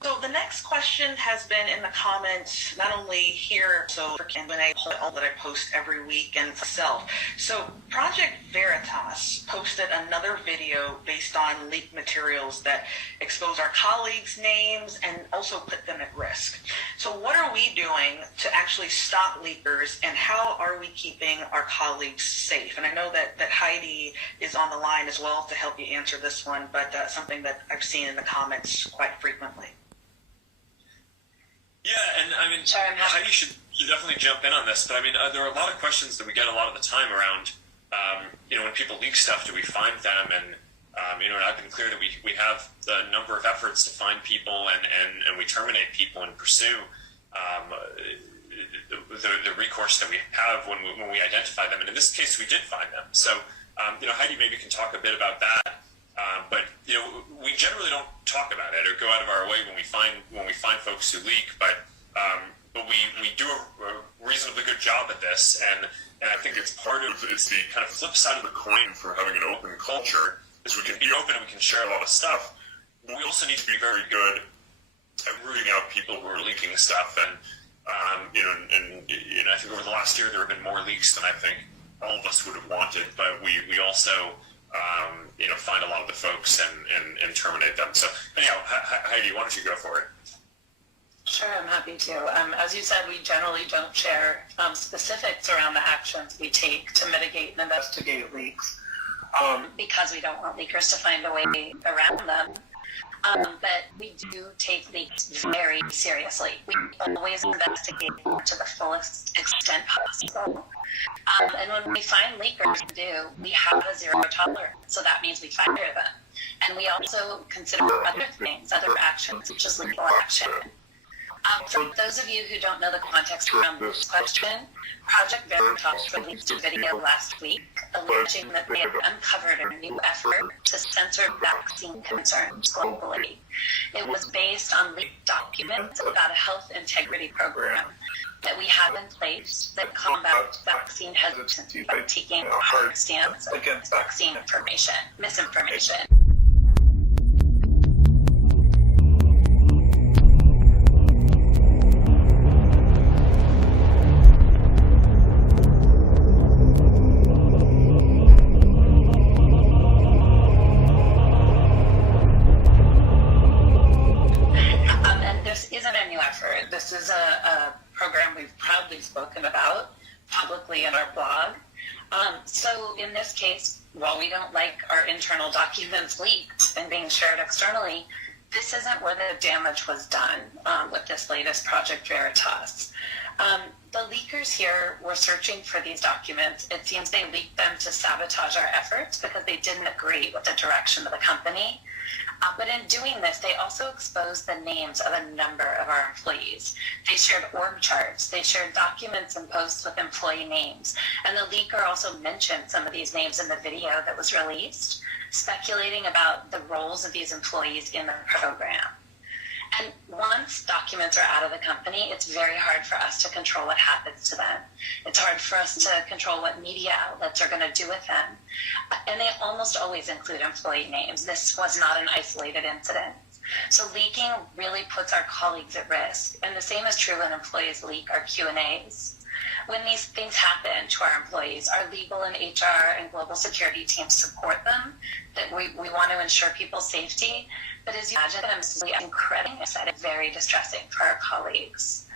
So the next question has been in the comments, not only here, so for Q&A poll that I post every week and myself. So Project Veritas posted another video based on leaked materials that expose our colleagues' names and also put them at risk. So what are we doing to actually stop leakers, and how are we keeping our colleagues safe? And I know that Heidi is on the line as well to help you answer this one, but something that I've seen in the comments quite frequently. Yeah, and I mean, Heidi should definitely jump in on this, but I mean, there are a lot of questions that we get a lot of the time around, when people leak stuff, do we find them? And, and I've been clear that we have a number of efforts to find people and we terminate people and pursue the recourse that we have when we identify them. And in this case, we did find them. So, Heidi maybe can talk a bit about that. But we generally don't talk about it or go out of our way when we find folks who leak. But we do a reasonably good job at this, and I think it's the kind of flip side of the coin for having an open culture is we can be open and we can share a lot of stuff. But we also need to be very good at rooting out people who are leaking stuff. And I think over the last year there have been more leaks than I think all of us would have wanted. But we also find a lot of the folks and terminate them. So anyhow, Heidi, why don't you go for it? Sure, I'm happy to. As you said, we generally don't share specifics around the actions we take to mitigate and investigate leaks because we don't want leakers to find a way around them. But we do take leaks very seriously. We always investigate to the fullest extent possible. And when we find leakers, we have a zero tolerance. So that means we fire them. And we also consider other things, other actions, such as legal action. For those of you who don't know the context around this question, Project Veritas released a video last week alleging that they had uncovered a new effort to censor vaccine concerns globally. It was based on leaked documents about a health integrity program that we have in place that combats vaccine hesitancy by taking a hard stance against vaccine misinformation. This is a program we've proudly spoken about publicly in our blog. So in this case, while we don't like our internal documents leaked and being shared externally, this isn't where the damage was done with this latest Project Veritas. The leakers here were searching for these documents. It seems they leaked them to sabotage our efforts because they didn't agree with the direction of the company. But in doing this, they also exposed the names of a number of our employees. They shared org charts, they shared documents and posts with employee names, and the leaker also mentioned some of these names in the video that was released, speculating about the roles of these employees in the program. And once documents are out of the company, it's very hard for us to control what happens to them. It's hard for us to control what media outlets are going to do with them. And they almost always include employee names. This was not an isolated incident. So leaking really puts our colleagues at risk. And the same is true when employees leak our Q&As. When these things happen to our employees, our legal and HR and global security teams support them, that we want to ensure people's safety. But as you imagine, I'm incredibly upset and very distressing for our colleagues.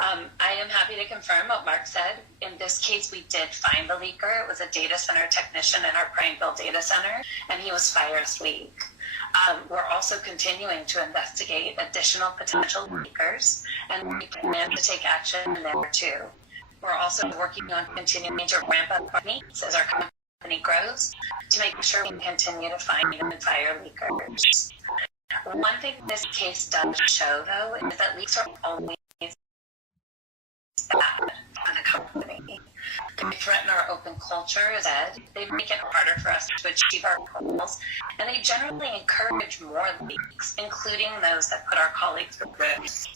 I am happy to confirm what Mark said. In this case, we did find the leaker. It was a data center technician in our Prineville data center, and he was fired last week. We're also continuing to investigate additional potential leakers, and we plan to take action there too. We're also working on continuing to ramp up our needs as our company grows to make sure we can continue to find and fire leakers. One thing this case does show, though, is that leaks are always bad for the company. They threaten our open culture, as said. They make it harder for us to achieve our goals, and they generally encourage more leaks, including those that put our colleagues at risk.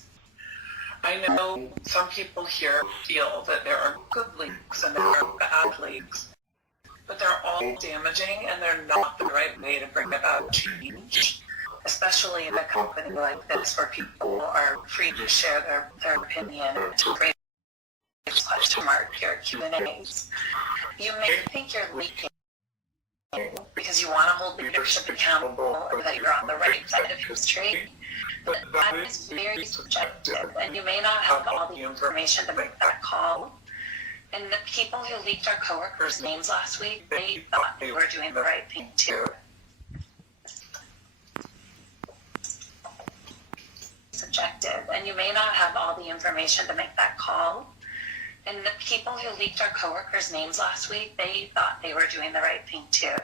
I know some people here feel that there are good leaks and there are bad leaks, but they're all damaging and they're not the right way to bring about change, especially in a company like this where people are free to share their opinion and to create question mark your Q&As. You may think you're leaking because you want to hold leadership accountable or that you're on the right side of history, but that is very subjective, and you may not have all the information to make that call. And the people who leaked our coworkers' names last week, they thought they were doing the right thing too. Subjective, and you may not have all the information to make that call. And the people who leaked our coworkers' names last week, they thought they were doing the right thing too.